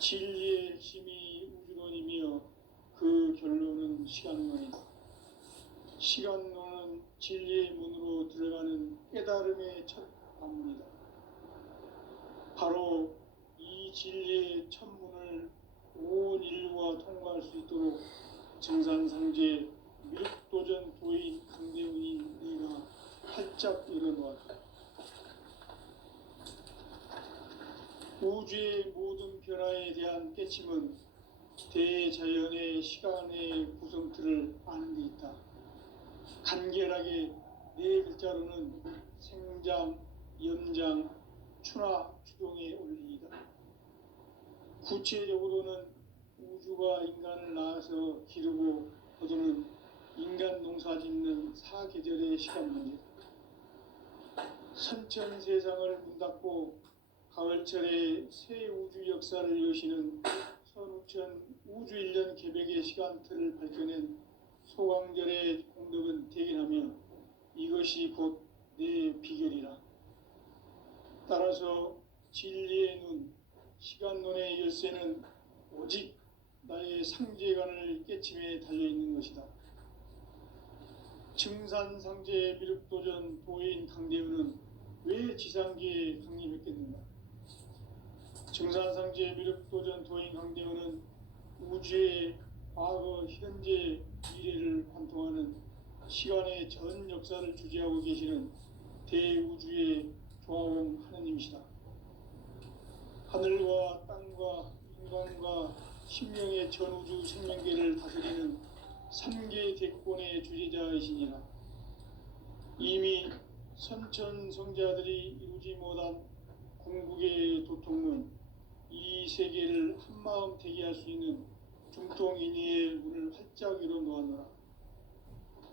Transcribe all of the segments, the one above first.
진리의 핵심이 우주론이며 그 결론은 시간론이다. 시간론은 진리의 문으로 들어가는 깨달음의 첫 관문이다. 바로 이 진리의 첫 문을 온 인류가 통과할 수 있도록 증산상제 미륵도전 도인 강대훈인 네가 활짝 열어놓았다. 우주의 모든 변화에 대한 깨침은 대자연의 시간의 구성틀을 아는 데 있다. 간결하게 네 글자로는 생장, 연장, 추나 추동의 원리이다. 구체적으로는 우주가 인간을 낳아서 기르고 거두는 인간 농사 짓는 사계절의 시간 문제다. 선천 세상을 문 닫고 가을철에 새 우주 역사를 여시는 선우천 우주 1년 개벽의 시간틀을 밝혀낸 소강절의 공덕은 대견하며 이것이 곧 내 비결이라. 따라서 진리의 눈, 시간론의 열쇠는 오직 나의 상제관을 깨침에 달려있는 것이다. 증산상제 미륵도전 도인 강대훈은 왜 지상계에 강림했겠는가? 증산상제 미륵도전 도인 강대훈은 우주의 과거, 현재, 미래를 관통하는 시간의 전 역사를 주재하고 계시는 대우주의 조화공 하느님이시다. 하늘과 땅과 인간과 신명의 전우주 생명계를 다스리는 3계 대권의 주재자이시니라. 이미 선천성자들이 이루지 못한 궁극의 도통문, 이 세계를 한마음 대기할 수 있는 중통인의의 문을 활짝 열어놓았노라.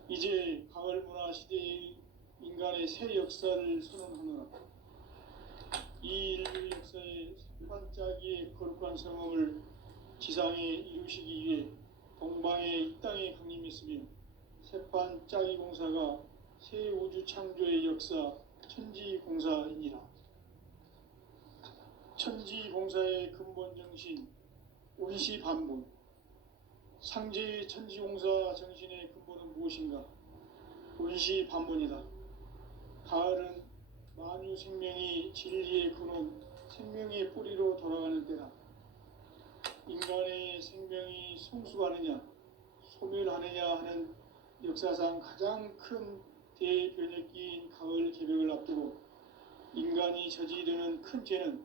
이제 가을 문화 시대의 인간의 새 역사를 선언하노라. 이 인류 역사의 새반짝이의 거룩한 성험을 지상에 이루시기 위해 동방의 이 땅에 강림했으며 새반짝이 공사가 새 우주 창조의 역사 천지공사이니라. 천지공사의 근본 정신 운시반본, 상제의 천지공사 정신의 근본은 무엇인가? 운시반본이다. 가을은 만유 생명이 진리의 근원, 생명의 뿌리로 돌아가는 때다. 인간의 생명이 성숙하느냐, 소멸하느냐 하는 역사상 가장 큰 대변혁기인 가을 개벽을 앞두고 인간이 저지르는 큰 죄는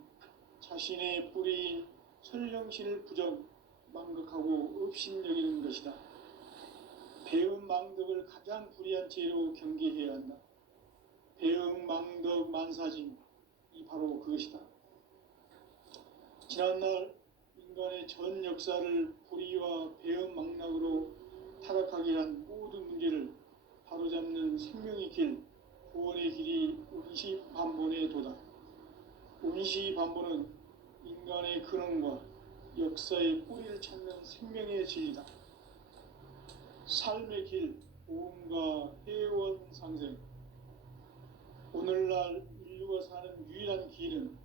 자신의 뿌리인 설령신을 부정, 망극하고 업신여기는 것이다. 배음 망덕을 가장 불의한 죄로 경계해야 한다. 배음 망덕 만사진, 이 바로 그것이다. 지난날 인간의 전 역사를 불의와 배음 망락으로 타락하게 한 모든 문제를 바로잡는 생명의 길, 구원의 길이 운시반본의 도다. 운시반본은 인간의 근원과 역사의 뿌리를 찾는 생명의 진리다. 삶의 길, 보험과 회원 상생. 오늘날 인류가 사는 유일한 길은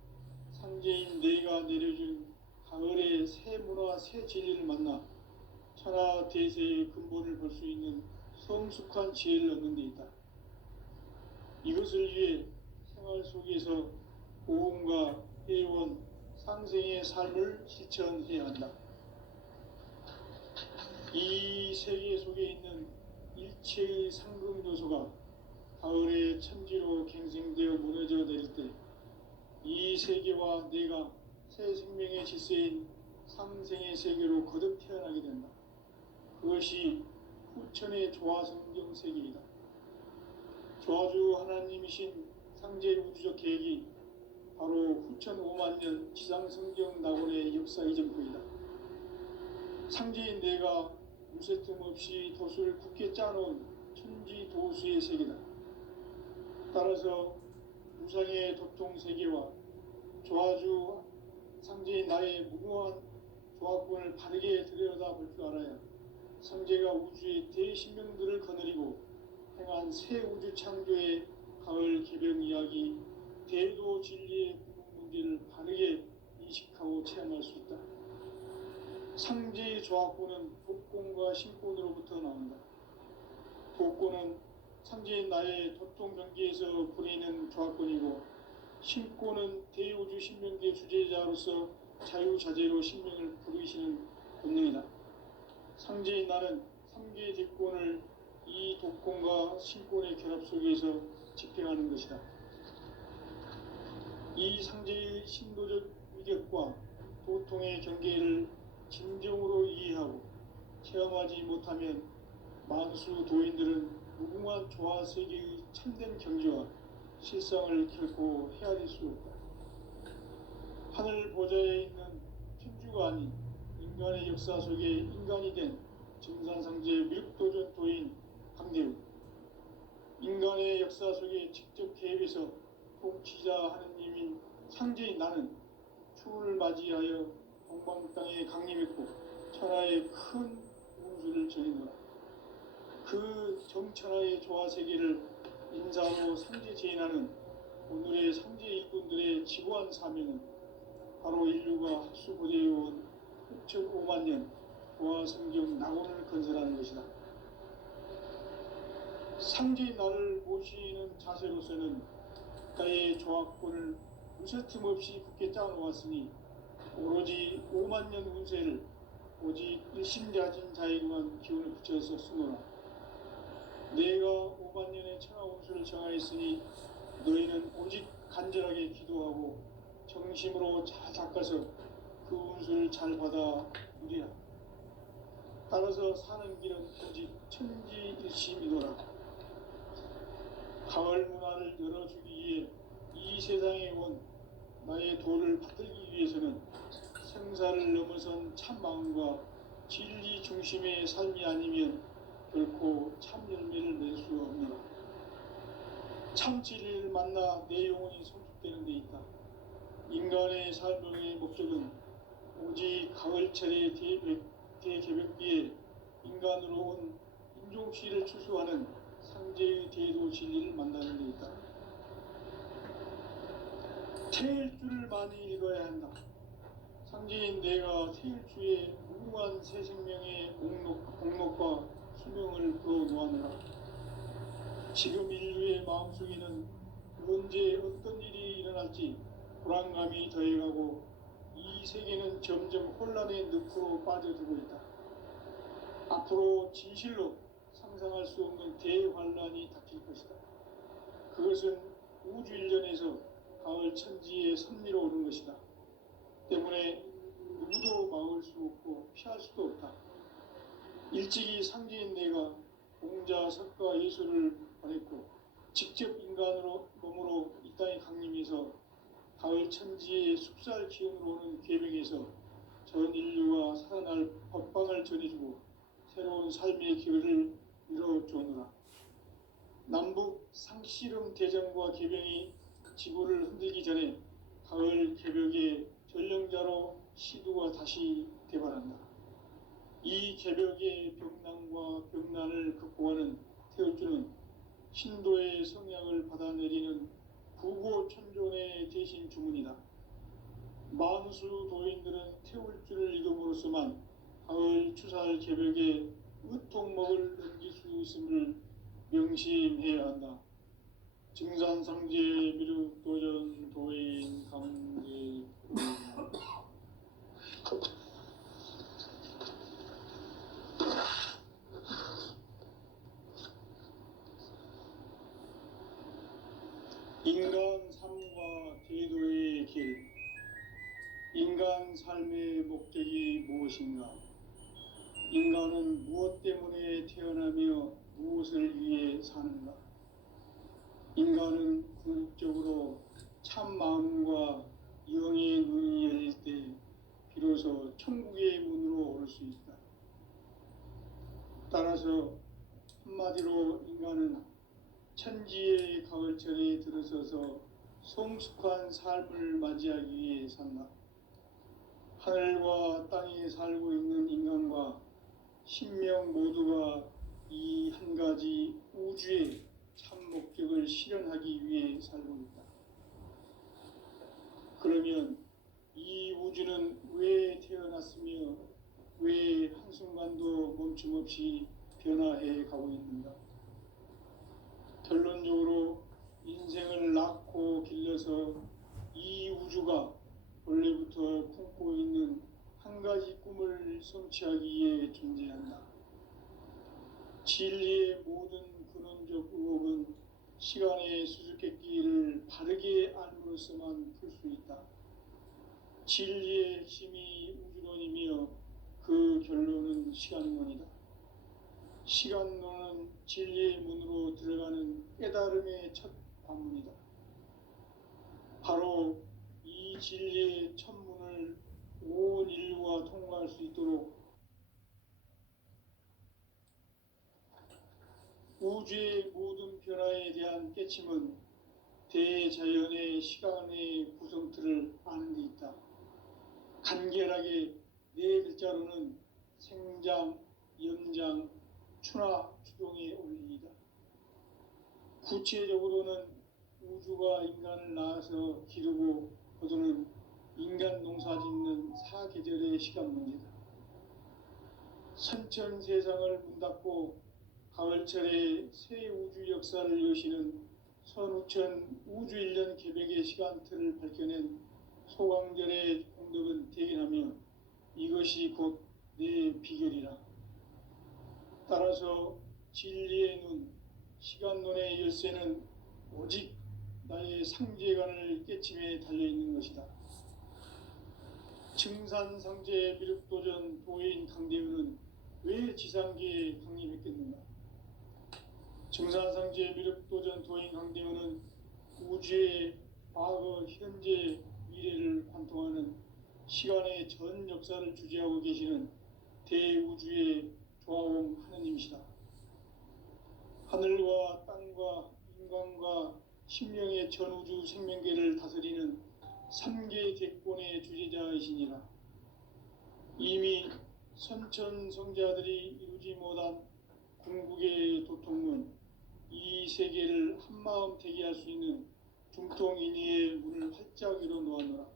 상제인 내가 내려준 가을의 새 문화, 새 진리를 만나 천하 대세의 근본을 볼 수 있는 성숙한 지혜를 얻는 데 있다. 이것을 위해 생활 속에서 보험과 회원, 상생의 삶을 실천해야 한다. 이 세계 속에 있는 일체의 상금 요소가 가을의 천지로 갱생되어 무너져 내릴 때 이 세계와 내가 새 생명의 질서인 상생의 세계로 거듭 태어나게 된다. 그것이 후천의 조화성경 세계이다. 조화주 하나님이신 상제 우주적 계획이 바로 후천 5만 년 지상성경 낙원의 역사 이전부이다. 상제인 내가 무쇠틈 없이 도수를 굳게 짜놓은 천지 도수의 세계다. 따라서 무상의 도통 세계와 조화주 상제인 나의 무궁한 조화권을 바르게 들여다볼 줄 알아야 상제가 우주의 대신명들을 거느리고 행한 새 우주 창조의 가을 개벽 이야기, 대도 진리의 문제를 바르게 인식하고 체험할 수 있다. 상제의 조합권은 독권과 신권으로부터 나온다. 독권은 상제인 나의 도통 경계에서 부리는 조합권이고, 신권은 대우주 신명계 주제자로서 자유자재로 신명을 부르시는 본능이다. 상제인 나는 삼계의 대권을 이 독권과 신권의 결합 속에서 집행하는 것이다. 이 상제의 신도적 위력과 도통의 경계를 진정으로 이해하고 체험하지 못하면 만수 도인들은 무궁한 조화 세계의 참된 경지와 실상을 결코 헤아릴 수 없다. 하늘 보좌에 있는 천주가 아닌 인간의 역사 속에 인간이 된 증산상제 미륵도전 도인 강대우, 인간의 역사 속에 직접 개입해서 통치자 하느님인 상제인 나는 추운을 맞이하여 동방 땅에 강림했고 천하의 큰 운수를 전해노라. 그 정천하의 조화세계를 인사로 상제 제인하는 오늘의 상제 일꾼들의 지고한 사명은 바로 인류가 합수부대해온 6,500만 년 조화성경 낙원을 건설하는 것이다. 상제인 나를 모시는 자세로서는 국가의 조합권을 무쇠틈 없이 굳게 짜놓았으니 오로지 5만 년 운세를 오직 일심자진 자에게만 기운을 붙여서 쓰노라. 내가 5만 년의 천하 운수를 정하였으니 너희는 오직 간절하게 기도하고 정심으로 잘 닦아서 그 운수를 잘 받아 누리라. 따라서 사는 길은 오직 천지일심이노라. 가을 문화를 열어주기 위해 이 세상에 온 나의 도를 받들기 위해서는 생사를 넘어선 참 마음과 진리 중심의 삶이 아니면 결코 참 열매를 낼 수 없노라. 참 진리를 만나 내 영혼이 성숙되는 데 있다. 인간의 삶의 목적은 오직 가을철의 대개벽기에 인간으로 온 인종시를 추수하는 상제의 대도 진리를 만나는 데 있다. 태일주를 많이 읽어야 한다. 상제인 내가 태일주의 무궁한 새 생명의 목록과 수명을 풀어놓았노라. 지금 인류의 마음속에는 언제 어떤 일이 일어날지 불안감이 더해가고 이 세계는 점점 혼란의 늪으로 빠져들고 있다. 앞으로 진실로 상상할 수 없는 대환란이 닥칠 것이다. 그것은 우주 일련에서 가을 천지의 섭리로 오는 것이다. 때문에 누구도 막을 수 없고 피할 수도 없다. 일찍이 상제인 내가 공자, 석가, 예수를 보냈고 직접 인간으로 몸으로 이 땅에 강림해서 가을 천지의 숲살 기운으로 오는 계명에서 전 인류가 살아날 법방을 전해주고 새로운 삶의 길을 열어주노라. 남북 상씨름 대전과 계병이 지구를 흔들기 전에 가을 개벽의 전령자로 시두가 다시 대발한다. 이 개벽의 병난과 병난을 극복하는 태울주는 신도의 성약을 받아내리는 구고천존의 대신 주문이다. 만수 도인들은 태울주를 읽음으로써만 가을 추살 개벽의 의통목을 넘길 수 있음을 명심해야 한다. 증산상제 미륵도전 도인 강제 인간 삶과 제도의 길. 인간 삶의 목적이 무엇인가? 인간은 무엇 때문에 태어나며 무엇을 위해 사는가? 인간은 궁극적으로 참 마음과 영의 눈이 열릴 때 비로소 천국의 문으로 오를 수 있다. 따라서 한마디로 인간은 천지의 가을철에 들어서서 성숙한 삶을 맞이하기 위해 산다. 하늘과 땅에 살고 있는 인간과 신명 모두가 이 한 가지 우주의 참 목적을 실현하기 위해 살고 있다. 그러면 이 우주는 왜 태어났으며 왜 한순간도 멈춤 없이 변화해 가고 있는가? 결론적으로 인생을 낳고 길러서 이 우주가 원래부터 품고 있는 한 가지 꿈을 성취하기 위해 존재한다. 진리의 모든 근원적 의혹은 시간의 수수께끼를 바르게 알므로써만 풀 수 있다. 진리의 핵심이 우주론이며 그 결론은 시간론이다. 시간론은 진리의 문으로 들어가는 깨달음의 첫 관문이다. 바로 이 진리의 첫 문을 온 인류가 통과할 수 있도록 우주의 모든 변화에 대한 깨침은 대자연의 시간의 구성틀을 아는 데 있다. 간결하게 네 글자로는 생장, 연장, 추나 추동의 원리이다. 구체적으로는 우주가 인간을 낳아서 기르고 거두는 인간 농사 짓는 사계절의 시간 문제다. 선천 세상을 문 닫고 가을철에 새 우주 역사를 여시는 선우천 우주 1년 개백의 시간틀을 밝혀낸 소강절의 공덕은 대견하며 이것이 곧 내 비결이라. 따라서 진리의 눈, 시간론의 열쇠는 오직 나의 상제관을 깨침에 달려있는 것이다. 증산상제 미륵도전 도인 강대우는 왜 지상계에 강림했겠는가? 증산상제 미륵도전 도인 강대우는 우주의 과거, 현재, 미래를 관통하는 시간의 전 역사를 주재하고 계시는 대우주의 조화공 하느님이시다. 하늘과 땅과 인간과 심령의 전우주 생명계를 다스리는 3계 대권의 주재자이시니라. 이미 선천성자들이 이루지 못한 궁극의 도통문, 이 세계를 한마음 대기할 수 있는 중통인의의 문을 활짝 열어놓았노라.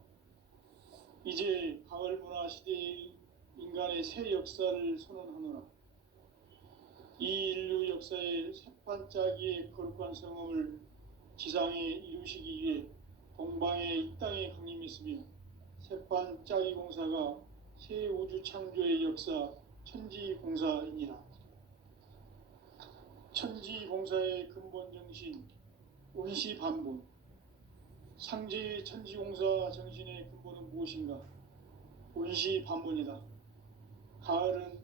이제 가을 문화 시대의 인간의 새 역사를 선언하노라. 이 인류 역사의 새반짝이의 거룩한 성험을 지상에 이루시기 위해 동방의 이 땅에 강림했으며 새반짝이 공사가 새 우주 창조의 역사 천지공사이니라. 천지공사의 근본 정신 원시반본, 상제의 천지공사 정신의 근본은 무엇인가? 원시반본이다. 가을은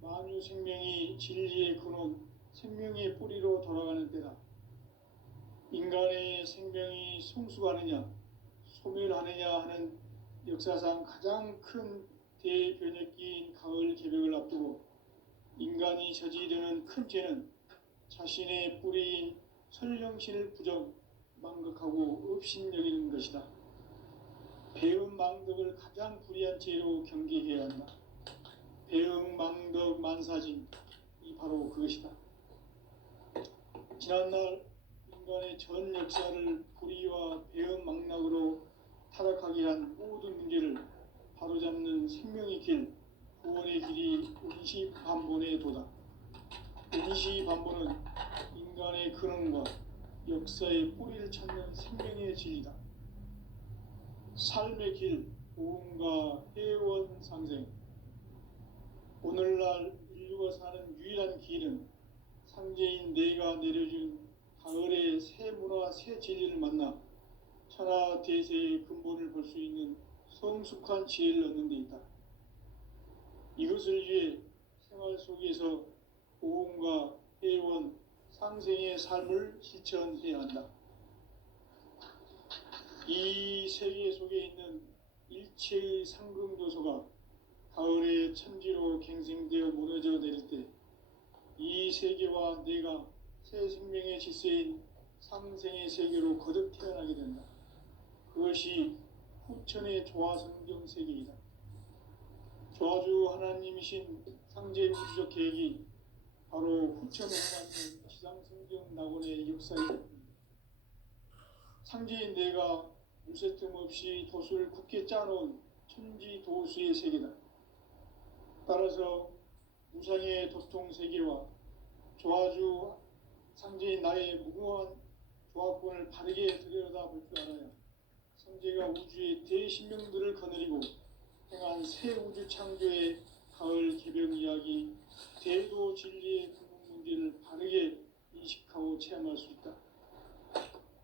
만유 생명이 진리의 근원, 생명의 뿌리로 돌아가는 때다. 인간의 생명이 성숙하느냐, 소멸하느냐 하는 역사상 가장 큰 대변혁기인 가을 개벽을 앞두고 인간이 저지르는 큰 죄는 자신의 뿌리인 설령신을 부정, 망각하고 업신여기는 것이다. 배음 망덕을 가장 불의한 죄로 경계해야 한다. 배음 망덕 만사진, 이 바로 그것이다. 지난날 인간의 전 역사를 불의와 배음 망락으로 타락하게 한 모든 문제를 바로잡는 생명의 길, 구원의 길이 원시반본의 도다. 원시반본은 인간의 근원과 역사의 뿌리를 찾는 생명의 진리다. 삶의 길, 보험과 회원 상생. 오늘날 인류가 사는 유일한 길은 상제인 내가 내려준 가을의 새 문화, 새 진리를 만나 천하 대세의 근본을 볼 수 있는 성숙한 지혜를 얻는 데 있다. 이것을 위해 생활 속에서 보험과 회원, 상생의 삶을 실천해야 한다. 이 세계 속에 있는 일체의 상승요소가 가을의 천지로 갱생되어 무너져 내릴 때 이 세계와 내가 새 생명의 질서인 상생의 세계로 거듭 태어나게 된다. 그것이 후천의 조화성경 세계이다. 조화주 하나님이신 상제 우주적 계획이 바로 후천에 맞는 지상성경 낙원의 역사이다. 상제인 내가 물새 틈 없이 도수를 굳게 짜놓은 천지도수의 세계다. 따라서 무상의 도통 세계와 조화주 상제인 나의 무궁한 조합권을 바르게 들여다볼 줄 알아야 성제가 우주의 대신명들을 거느리고 행한 새 우주 창조의 가을 개벽 이야기, 대도 진리의 궁극 문제를 바르게 인식하고 체험할 수 있다.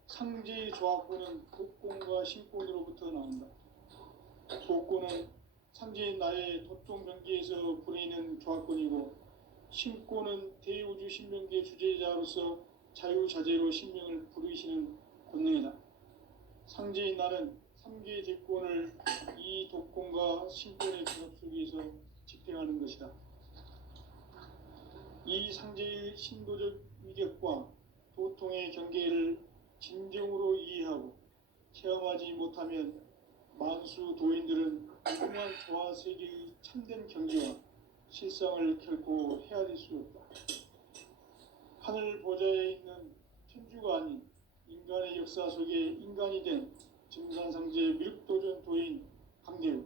상제의 조합권은 독권과 신권으로부터 나온다. 독권은 상제인 나의 도통병기에서 부리는 조합권이고, 신권은 대우주 신명기의 주제자로서 자유자재로 신명을 부르시는 권능이다. 상제인 나는 3개의 대권을 이 독권과 신권의 결합 속에서 집행하는 것이다. 이 상제의 신도적 위격과 도통의 경계를 진정으로 이해하고 체험하지 못하면 만수 도인들은 무궁한 조화 세계의 참된 경지와 실상을 결코 헤아릴 수 없다. 하늘 보좌에 있는 천주가 아닌 인간의 역사 속에 인간이 된 증산상제 밀도전 도인 강대우,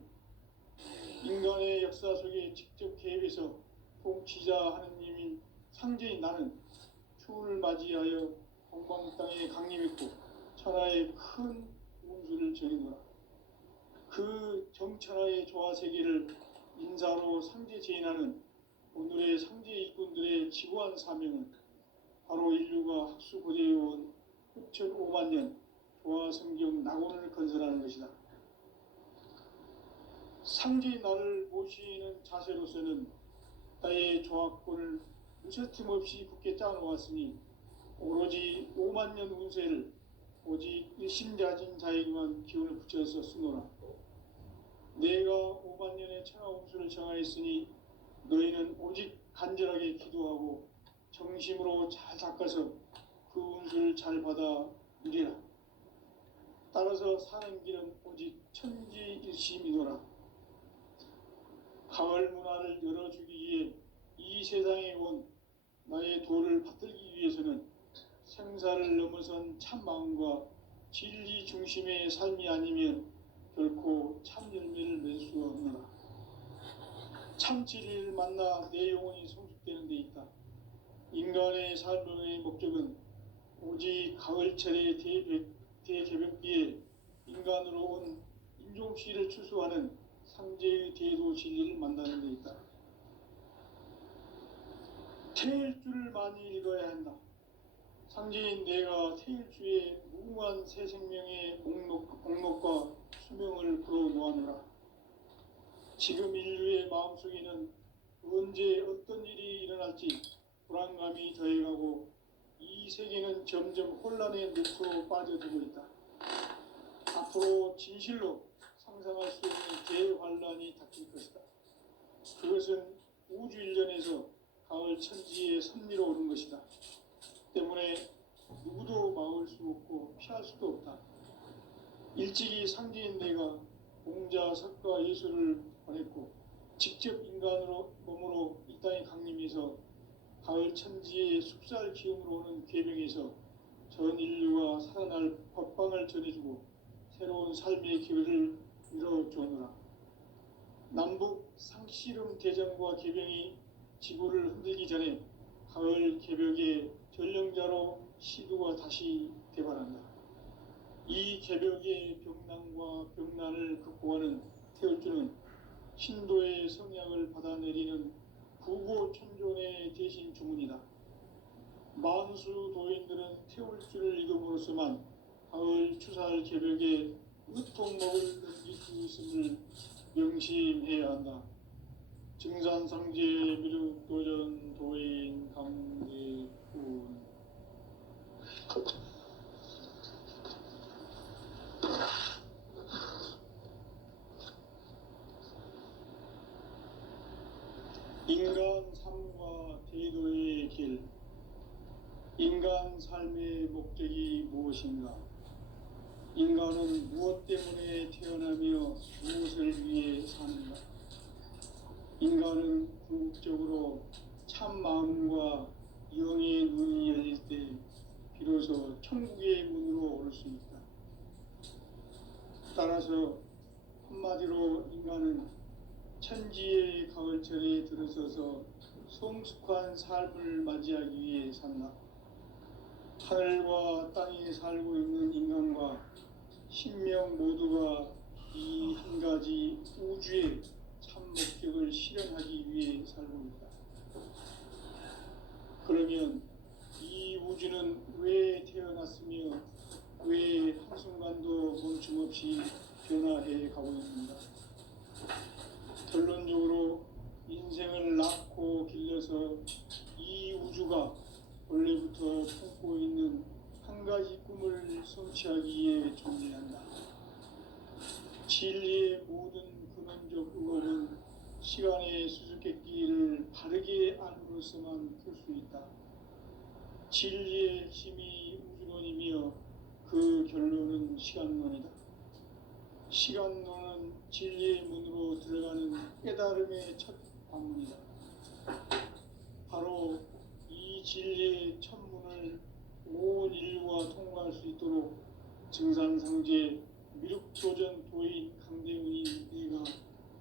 인간의 역사 속에 직접 개입해서 통치자 하느님인 상제인 나는 추운을 맞이하여 동방 땅에 강림했고 천하의 큰 운수를 전해노라. 그 정천하의 조화 세계를 인사로 상제 제인하는 오늘의 상제 일꾼들의 지구한 사명은 바로 인류가 학수 고대해온 6,500만 년 조화 성경 낙원을 건설하는 것이다. 상제의 나를 모시는 자세로서는 나의 조합권을 무셔틈 없이 굳게 짜놓았으니 오로지 5만 년 운세를 오직 일심자진 자에게만 기운을 붙여서 쓰노라. 내가 5만 년의 천하 운수를 정하였으니 너희는 오직 간절하게 기도하고 정심으로 잘 닦아서 그 운수를 잘 받아 누리라. 따라서 사는 길은 오직 천지일심이노라. 가을 문화를 열어주기 위해 이 세상에 온 나의 도를 받들기 위해서는 생사를 넘어선 참 마음과 진리 중심의 삶이 아니면 결코 참 열매를 맺을 수 없노라. 참 진리를 만나 내 영혼이 성숙되는 데 있다. 인간의 삶의 목적은 오직 가을철의 대개벽기에 인간으로 온 인종시를 추수하는 상제의 대도 진리를 만나는 데 있다. 태일주를 많이 읽어야 한다. 상제인 내가 태일주의 무궁한 새 생명의 목록과 수명을 풀어놓아노라. 지금 인류의 마음속에는 언제 어떤 일이 일어날지 불안감이 더해가고 이 세계는 점점 혼란의 늪으로 빠져들고 있다. 앞으로 진실로 상상할 수 없는 대환란이 닥칠 것이다. 그것은 우주 일전에서 가을 천지의 섭리로 오는 것이다. 때문에 누구도 막을 수 없고 피할 수도 없다. 일찍이 상제인 내가 공자, 석가, 예수를 보냈고 직접 인간으로 몸으로 이 땅에 강림해서 가을 천지의 숲살 기운으로 오는 궤병에서 전 인류가 살아날 법방을 전해주고 새로운 삶의 기회를 이뤄주노라. 남북 상씨름 대전과 개병이 지구를 흔들기 전에 가을 개벽의 전령자로 시도가 다시 대발한다. 이 개벽의 병난과 병난을 극복하는 태울주는 신도의 성약을 받아내리는 구고천존의 대신 주문이다. 만수 도인들은 태울주를 읽음으로써만 가을 추살 개벽에 으통목을 넘길 수 있음을 명심해야 한다. 증산상제 미륵도전 도인 강대훈. 인간 삶과 대도의 길. 인간 삶의 목적이 무엇인가? 인간은 무엇 때문에 태어나며 무엇을 위해 사는가? 인간은 궁극적으로 참 마음과 영의 눈이 열릴 때 비로소 천국의 문으로 올 수 있다. 따라서 한마디로 인간은 천지의 가을철에 들어서서 성숙한 삶을 맞이하기 위해 산다. 하늘과 땅에 살고 있는 인간과 신명 모두가 이 한 가지 우주의 참 목적을 실현하기 위해 살고 있다. 그러면 이 우주는 왜 태어났으며 왜 한순간도 멈춤없이 변화해 가고 있는가? 결론적으로 인생을 낳고 길러서 이 우주가 원래부터 품고 있는 한 가지 꿈을 성취하기 위해 존재한다. 진리의 모든 근원적 의혹은 시간의 수수께끼를 바르게 알므로서만 풀 수 있다. 진리의 핵심이 우주론이며 그 결론은 시간론이다. 시간론은 진리의 문으로 들어가는 깨달음의 첫 관문이다. 바로 이 진리의 첫 문을 온 인류가 통과할 수 있도록 증산상제 미륵도전 도인 강대훈이 내가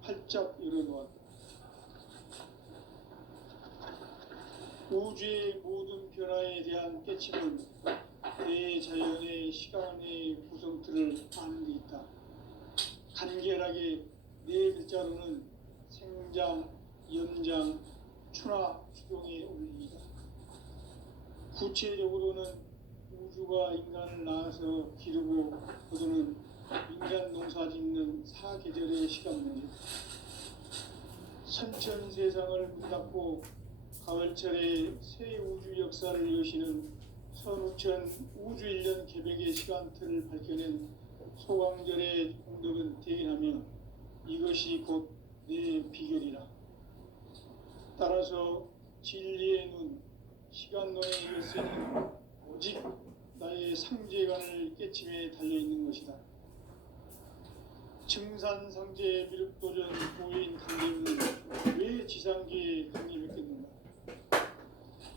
활짝 열어놓았다. 우주의 모든 변화에 대한 깨침은 대자연의 시간의 구성틀을 아는 데 있다. 간결하게 네 글자로는 생장, 연장, 추나 추동의 원리이다. 구체적으로는 우주가 인간을 낳아서 기르고 거두는 인간 농사 짓는 사계절의 시간론이다. 선천 세상을 문 닫고 가을철에 새 우주 역사를 여시는 선우천 우주 1년 개백의 시간틀을 밝혀낸 소강절의 공덕은 대견하며 이것이 곧 내 비결이라. 따라서 진리의 눈, 시간론의 열쇠는 오직 나의 상제관을 깨침에 달려있는 것이다. 증산상제 미륵도전 도인 강림은 왜 지상계에 강림했겠는가?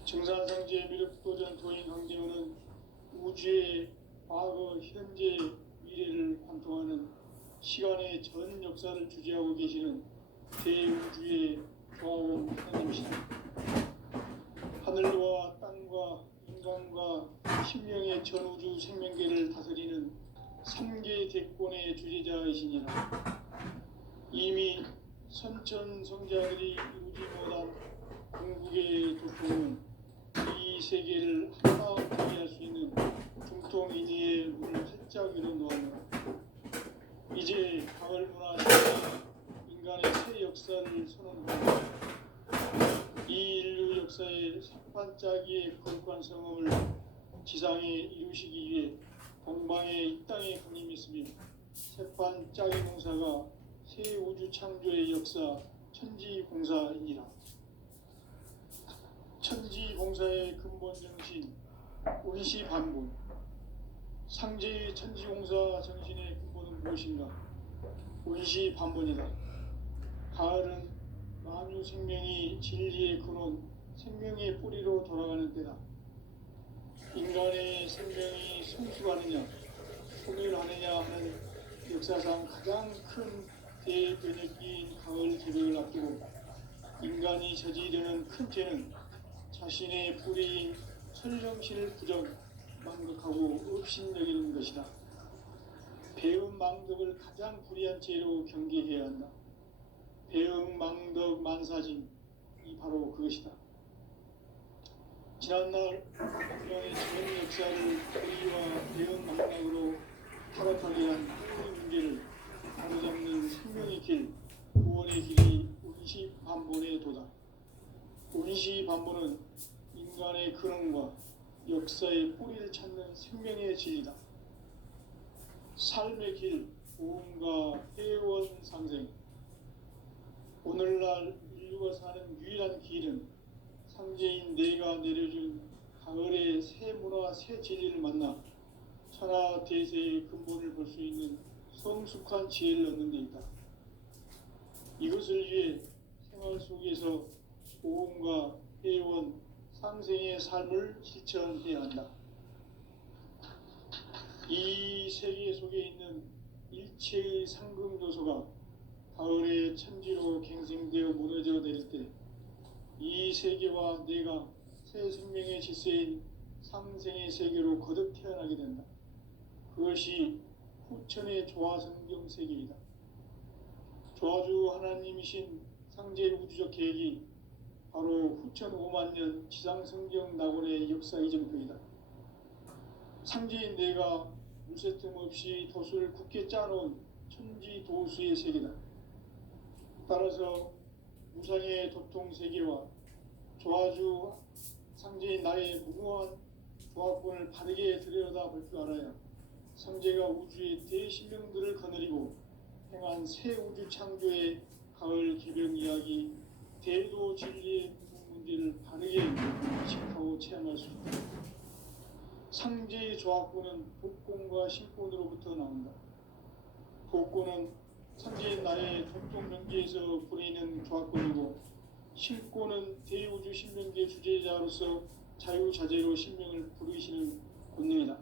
증산상제 미륵도전 도인 강림은 우주의 과거, 현재, 미래를 관통하는 시간의 전 역사를 주재하고 계시는 대우주의 조화원 하나님이시다. 하늘과 땅과 인간과 신명의 전우주 생명계를 다스리는 3개 대권의 주재자이시니라. 이미 선천성자들이 이루지 못한 궁극의 도통은 이 세계를 한마음 통일할 수 있는 중통인의의 문을 활짝 열어놓았노라. 이제 가을 문화 시대에 인간의 새 역사를 선언합니다. 이 인류 역사의 석판짜기의 거룩한 성험을 지상에 이루시기 위해 동방의 이 땅에 강림했으며 석판짜기 공사가 새 우주 창조의 역사 천지공사이니라. 천지공사의 근본 정신 운시반본. 상제의 천지공사 정신의 근본은 무엇인가? 운시반본이다. 가을은 만유 생명이 진리의 근원, 생명의 뿌리로 돌아가는 때다. 인간의 생명이 성숙하느냐, 소멸하느냐 하는 역사상 가장 큰 대변혁기인 가을 개벽을 앞두고 인간이 저지르는 큰 죄는 자신의 뿌리인 설정신을 부정, 망덕하고 업신여기는 것이다. 배음 망덕을 가장 불의한 죄로 경계해야 한다. 배음 망덕 만사진, 이 바로 그것이다. 지난날 인간의 전 역사를 불의와 배음 망덕으로 타락하게 한 이 문제를 바로잡는 생명의 길, 구원의 길이 운시반본의 도다. 운시반본은 인간의 근원과 역사의 뿌리를 찾는 생명의 진리다. 삶의 길, 보험과 회원 상생. 오늘날 인류가 사는 유일한 길은 상제인 내가 내려준 가을의 새 문화, 새 진리를 만나 천하 대세의 근본을 볼 수 있는 성숙한 지혜를 얻는 데 있다. 이것을 위해 생활 속에서 보험과 회원, 상생의 삶을 실천해야 한다. 이 세계 속에 있는 일체의 상금 요소가 가을의 천지로 갱생되어 무너져 내릴 때 이 세계와 내가 새 생명의 질서인 상생의 세계로 거듭 태어나게 된다. 그것이 후천의 조화성경 세계이다. 조화주 하나님이신 상제 우주적 계획이 바로 후천 5만 년 지상성경 낙원의 역사 이정표이다. 상제인 내가 물새 틈 없이 도수를 굳게 짜놓은 천지 도수의 세계다. 따라서 무상의 도통 세계와 조화주 상제인 나의 무궁한 조화권을 바르게 들여다볼 줄 알아야 상제가 우주의 대신명들을 거느리고 행한 새 우주 창조의 가을 개벽 이야기 대도 진리의 문제를 바르게 인식하고 체험할 수 있다. 상제의 조화권은 복권과 신권으로부터 나온다. 복권은 상제인 나의 동통 명기에서 부리는 조화권이고, 신권은 대우주 신명기의 주제자로서 자유자재로 신명을 부르시는 권능이다.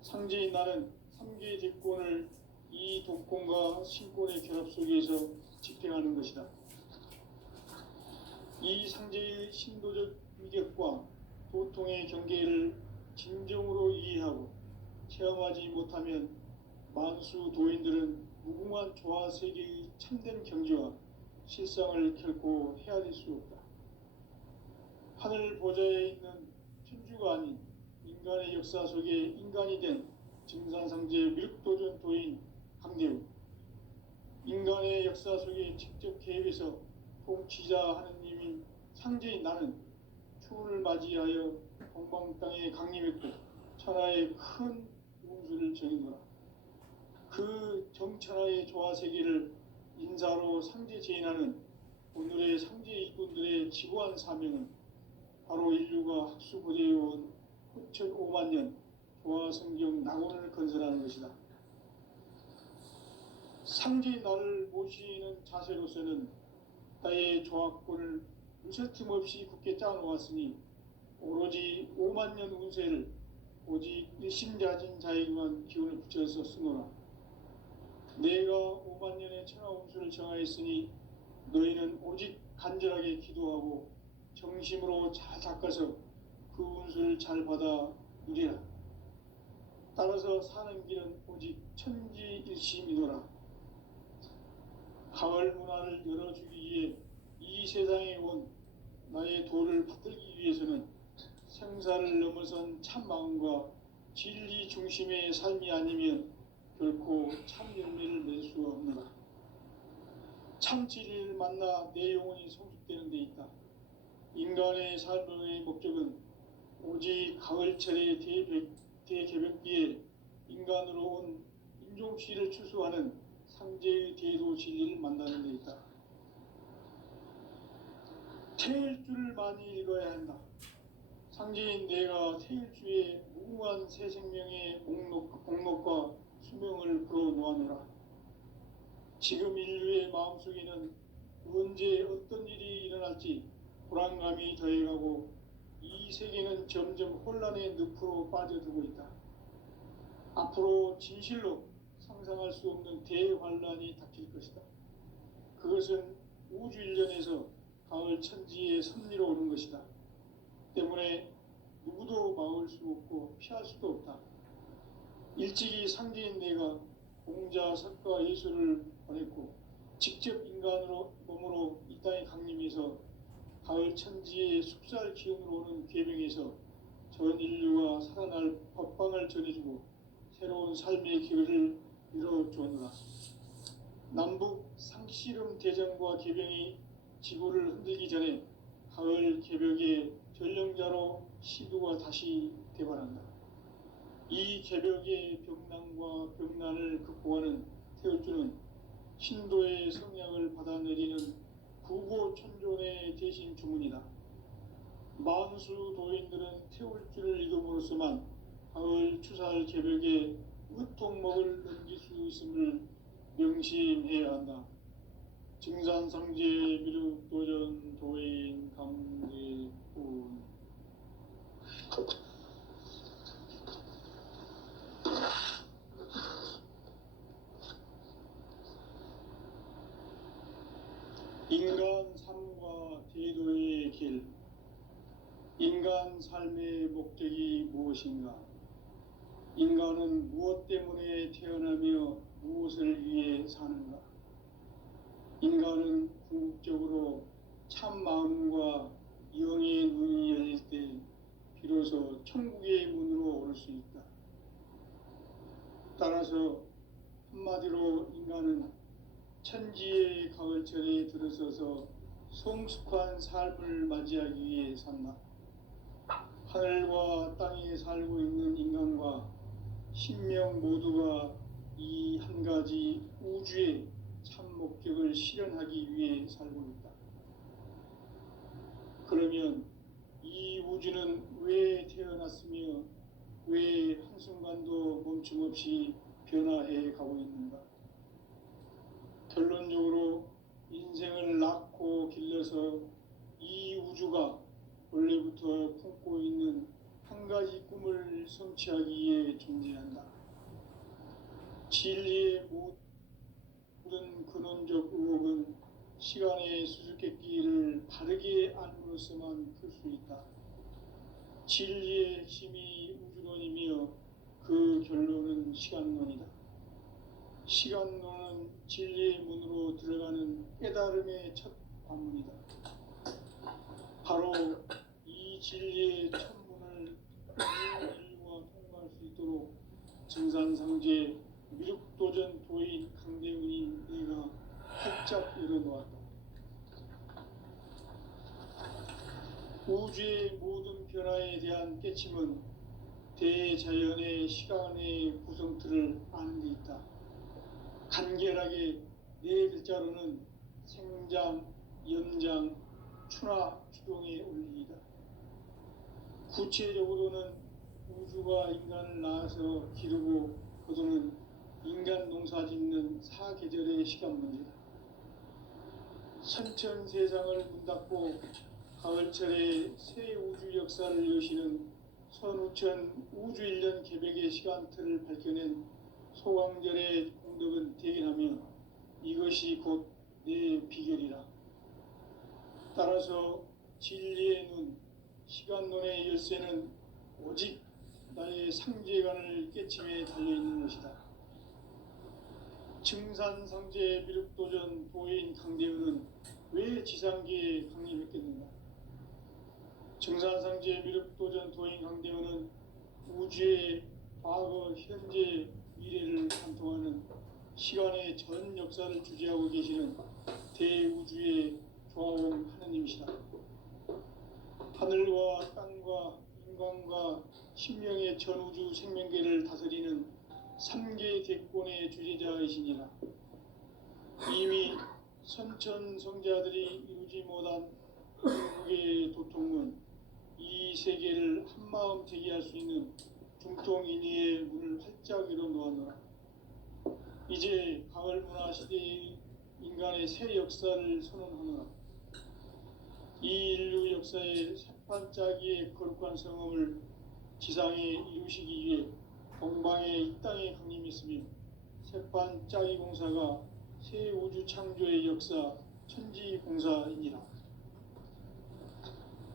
상제인 나는 3개의 대권을 이 독권과 신권의 결합 속에서 집행하는 것이다. 이 상제의 신도적 위격과 도통의 경계를 진정으로 이해하고 체험하지 못하면 만수 도인들은 무궁한 조화 세계의 참된 경지와 실상을 결코 헤아릴 수 없다. 하늘 보좌에 있는 천주가 아닌 인간의 역사 속에 인간이 된 증산상제 밀도전 도인 강대우, 인간의 역사 속에 직접 개입해서 통치자 하느님인 상제인 나는 추운을 맞이하여 동방 땅에 강림했고 천하의 큰 운수를 정인노라. 그 정천하의 조화세계를 인사로 상제 제인하는 오늘의 상제 이꾼들의 지고한 사명은 바로 인류가 학수고대해온 후천 5만 년 조화성경 낙원을 건설하는 것이다. 상제인 나를 모시는 자세로서는 나의 조화권을 무쇠틈 없이 굳게 짜놓았으니 오로지 5만 년 운세를 오직 일심자진 자에게만 기운을 붙여서 쓰노라. 내가 5만 년의 천하 운수를 정하였으니 너희는 오직 간절하게 기도하고 정심으로 잘 닦아서 그 운수를 잘 받아 누리라. 따라서 사는 길은 오직 천지일심이노라. 가을 문화를 열어주기 위해 이 세상에 온 나의 도를 받들기 위해서는 생사를 넘어선 참 마음과 진리 중심의 삶이 아니면 결코 참 열매를 낼 수 없노라. 참 진리를 만나 내 영혼이 성숙되는 데 있다. 인간의 삶의 목적은 오직 가을철의 대개벽기에 인간으로 온 인종씨를 추수하는 상제의 대도 진리를 만나는 데 있다. 태일주를 많이 읽어야 한다. 상제인 내가 태일주의 무궁한 새 생명의 목록과 수명을 불어놓아노라. 지금 인류의 마음속에는 언제 어떤 일이 일어날지 불안감이 더해가고 이 세계는 점점 혼란의 늪으로 빠져들고 있다. 앞으로 진실로 상상할 수 없는 대환란이 닥칠 것이다. 그것은 우주 일련에서 가을 천지의 섭리로 오는 것이다. 때문에 누구도 막을 수 없고 피할 수도 없다. 일찍이 상제인 내가 공자, 석가, 예수를 보냈고 직접 인간으로 몸으로 이 땅에 강림해서 가을 천지의 숙살 기운으로 오는 계명에서 전 인류가 살아날 법방을 전해주고 새로운 삶의 길을 이뤄주었노라. 남북 상씨름 대전과 개병이 지구를 흔들기 전에 가을 개벽의 전령자로 시두가 다시 대발한다. 이 개벽의 병난과 병난을 극복하는 태울주는 신도의 성약을 받아내리는 구고천존의 대신 주문이다. 만수 도인들은 태울주를 읽음으로써만 가을 추살 개벽의 의통목을 넘길 수 있음을 명심해야 한다. 증산상제 미륵도전 도인 강대훈. 인간 삶과 대도의 길, 인간 삶의 목적이 무엇인가? 인간은 무엇 때문에 태어나며 무엇을 위해 사는가? 인간은 궁극적으로 참 마음과 영의 눈이 열릴 때 비로소 천국의 문으로 오를 수 있다. 따라서 한마디로 인간은 천지의 가을철에 들어서서 성숙한 삶을 맞이하기 위해 산다. 하늘과 땅에 살고 있는 인간과 신명 모두가 이 한 가지 우주의 참 목적을 실현하기 위해 살고 있다. 그러면 이 우주는 왜 태어났으며 왜 한순간도 멈춤없이 변화해 가고 있는가? 결론적으로 인생을 낳고 길러서 이 우주가 원래부터 품고 있는 한 가지 꿈을 성취하기 위해 존재한다. 진리의 모든 근원적 의혹은 시간의 수수께끼를 바르게 안으로서만 풀 수 있다. 진리의 핵심이 우주론이며 그 결론은 시간론이다. 시간론은 진리의 문으로 들어가는 깨달음의 첫 관문이다. 바로 이 진리의 첫 문을 인류가 통과할 수 있도록 증산상제 미륵도전 도인 강대훈이 내가 활짝 열어놓았다. 우주의 모든 변화에 대한 깨침은 대자연의 시간의 구성틀을 아는 데 있다. 간결하게 네 글자로는 생장, 연장, 추나 추동의 원리이다. 구체적으로는 우주가 인간을 낳아서 기르고 거두는 인간 농사 짓는 사계절의 시간 문제다. 선천 세상을 문 닫고 가을철에 새 우주 역사를 여시는 선우천 우주 1년 개백의 시간틀을 밝혀낸 소광절의 공덕은 대견하며 이것이 곧 내 비결이라. 따라서 진리의 눈, 시간론의 열쇠는 오직 나의 상제관을 깨침에 달려있는 것이다. 증산상제 미륵도전 도인 강대훈은 왜 지상계에 강림했겠는가? 증산상제 미륵도전 도인 강대훈은 우주의 과거, 현재, 미래를 관통하는 시간의 전 역사를 주재하고 계시는 대우주의 조화원 하느님이시다. 하늘과 땅과 인간과 신명의 전우주 생명계를 다스리는 3계 대권의 주재자이시니라. 이미 선천성자들이 이루지 못한 궁극의 도통은 이 세계를 한마음 제기할 수 있는 중통인의의 문을 활짝 열어놓았노라. 이제 가을 문화 시대의 인간의 새 역사를 선언하노라. 이 인류 역사의 새판짜기의 거룩한 성음을 지상에 이루시기 위해 동방의 이 땅에 강림했으며 새판짜기 공사가 새 우주 창조의 역사 천지공사이니라.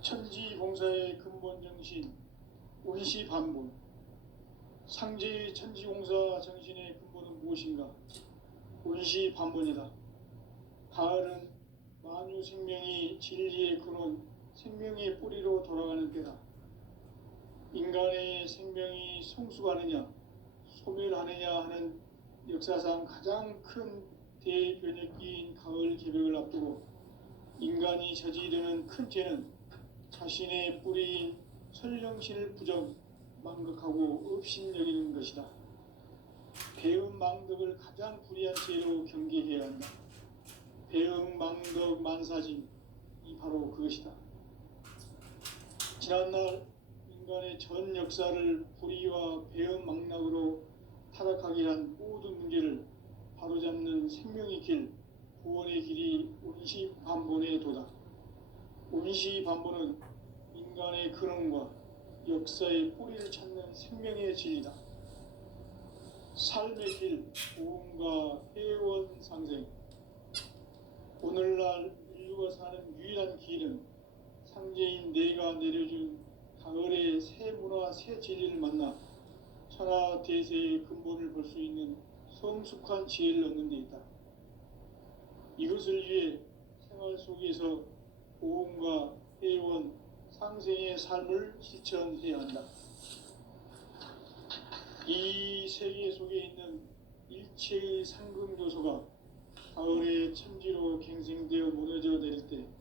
천지공사의 근본 정신 운시반본. 상제의 천지공사 정신의 근본은 무엇인가? 운시반본이다. 가을은 만유 생명이 진리의 근원, 생명의 뿌리로 돌아가는 때다. 인간의 생명이 성숙하느냐, 소멸하느냐 하는 역사상 가장 큰 대변혁기인 가을 개벽을 앞두고 인간이 저지르는 큰 죄는 자신의 뿌리인 설령신을 부정, 망극하고 업신여기는 것이다. 배음 망덕을 가장 불의한 죄로 경계해야 한다. 배음 망덕 만사진, 이 바로 그것이다. 지난날 인간의 전 역사를 불의와 배음 망락으로 타락하게 한 모든 문제를 바로잡는 생명의 길, 구원의 길이 운시반본의 도다. 운시반본은 인간의 근원과 역사의 뿌리를 찾는 생명의 진리다. 삶의 길, 고음과 회원 상생. 오늘날 인류가 사는 유일한 길은 상제인 내가 내려준 가을의 새 문화, 새 진리를 만나 천하 대세의 근본을 볼 수 있는 성숙한 지혜를 얻는 데 있다. 이것을 위해 생활 속에서 보험과 회원, 상생의 삶을 실천해야 한다. 이 세계 속에 있는 일체의 상금 요소가 가을의 천지로 갱생되어 무너져 내릴 때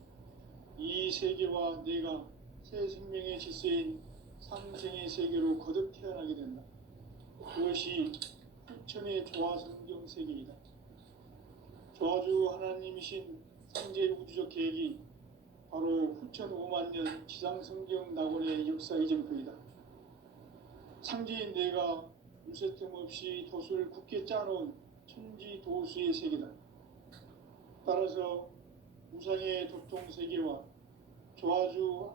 이 세계와 내가 새 생명의 질서인 상생의 세계로 거듭 태어나게 된다. 그것이 후천의 조화성경 세계이다. 조화주 하나님이신 상제 우주적 계획이 바로 후천 5만 년 지상성경 낙원의 역사 이전표이다. 상제인 내가 물새틈 없이 돛을 굳게 짜놓은 천지 도수의 세계다. 따라서 우상의 도통 세계와 조화주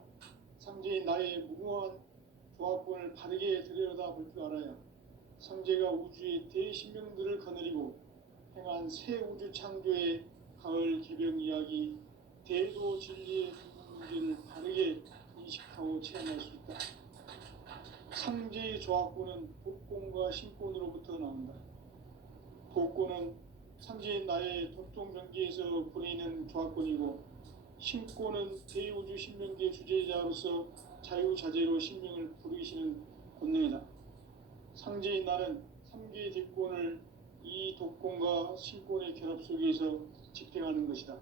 상제인 나의 무궁한 조합권을 바르게 들여다볼 줄 알아야 상제가 우주의 대신명들을 거느리고 행한 새 우주 창조의 가을 개벽 이야기, 대도 진리의 문제를 바르게 인식하고 체험할 수 있다. 상제의 조합권은 복권과 신권으로부터 나온다. 복권은 상제인 나의 도통 경계에서 부리는 조합권이고, 신권은 대우주 신명기의 주제자로서 자유자재로 신명을 부르시는 권능이다. 상제인 나는 3개의 뒷권을 이 독권과 신권의 결합 속에서 집행하는 것이다.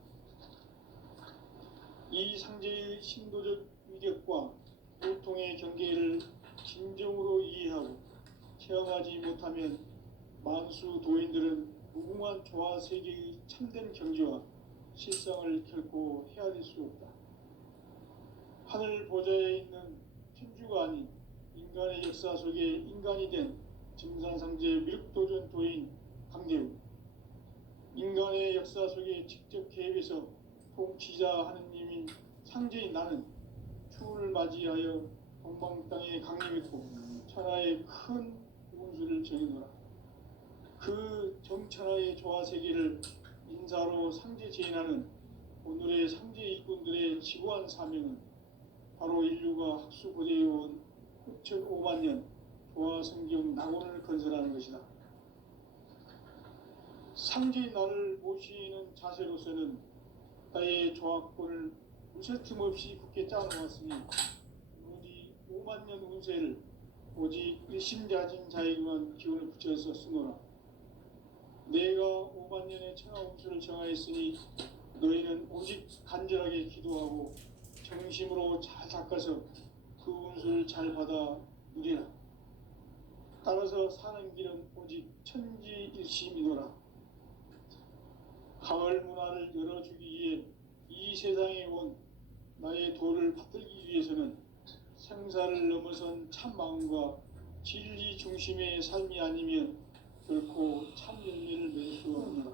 이 상제의 신도적 위격과 보통의 경계를 진정으로 이해하고 체험하지 못하면 만수 도인들은 무궁한 조화 세계의 참된 경지와 실상을 결코 헤아릴 수 없다. 하늘 보좌에 있는 천주가 아닌 인간의 역사 속에 인간이 된 증산상제 밀도전 도인 강대우, 인간의 역사 속에 직접 개입해서 통치자 하느님인 상제인 나는 추운을 맞이하여 동방 땅에 강림했고 천하의 큰 운수를 정해놓으라. 그 정천하의 조화 세계를 인사로 상제 제인하는 오늘의 상제 일꾼들의 지고한 사명은 바로 인류가 학수고대해온 후천 5만 년 조화 성경 낙원을 건설하는 것이다. 상제인 나를 모시는 자세로서는 나의 조합권을 무쇠틈 없이 굳게 짜놓았으니 오직 5만 년 운세를 오직 일심자진 자에게만 기운을 붙여서 쓰노라. 내가 5만 년의 천하 운수를 정하였으니 너희는 오직 간절하게 기도하고 정심으로 잘 닦아서 그 운수를 잘 받아 누리라. 따라서 사는 길은 오직 천지일심이노라. 가을 문화를 열어주기 위해 이 세상에 온 나의 도를 받들기 위해서는 생사를 넘어선 참 마음과 진리 중심의 삶이 아니면 결코 참 열매를 맺을 수가 없노라.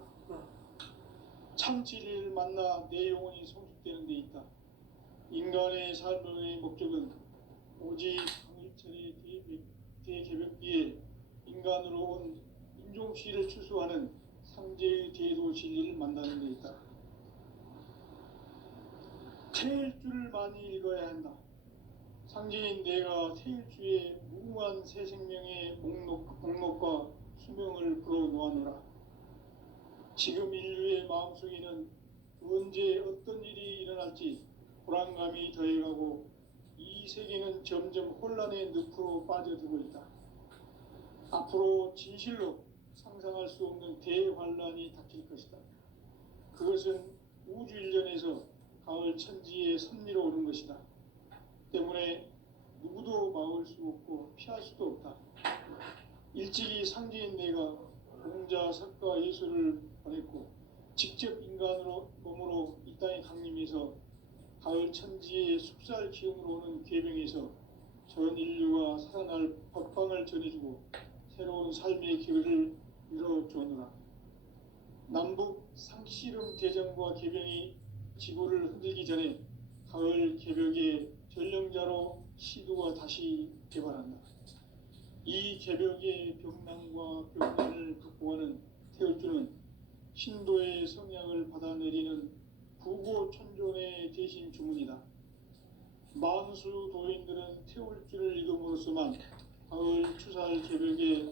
참 진리를 만나 내 영혼이 성숙되는 데 있다. 인간의 삶의 목적은 오직 강일철의 대개벽기에 인간으로 온 인종시를 추수하는 상제의 대도 진리를 만나는 데 있다. 태일주를 많이 읽어야 한다. 상제인 내가 태일주의 무궁한 새 생명의 목록과 수명을 불어놓아노라. 지금 인류의 마음속에는 언제 어떤 일이 일어날지 불안감이 더해가고 이 세계는 점점 혼란의 늪으로 빠져들고 있다. 앞으로 진실로 상상할 수 없는 대환란이 닥칠 것이다. 그것은 우주 일련에서 가을 천지의 섭리로 오는 것이다. 때문에 누구도 막을 수 없고 피할 수도 없다. 일찍이 상제인 내가 공자, 석가, 예수를 보냈고 직접 인간으로 몸으로 이 땅에 강림해서 가을 천지의 숙살 기운으로 오는 궤병에서 전 인류가 살아날 법방을 전해주고 새로운 삶의 기회를 이뤄주느라. 남북 상씨름 대전과 개병이 지구를 흔들기 전에 가을 개벽의 전령자로 시도가 다시 개발한다. 이 개벽의 벽난과 벽난을 극복하는 태울주는 신도의 성향을 받아내리는 구고천존의 대신 주문이다. 만수 도인들은 태울주를 이름으로서만 가을 추살 새벽에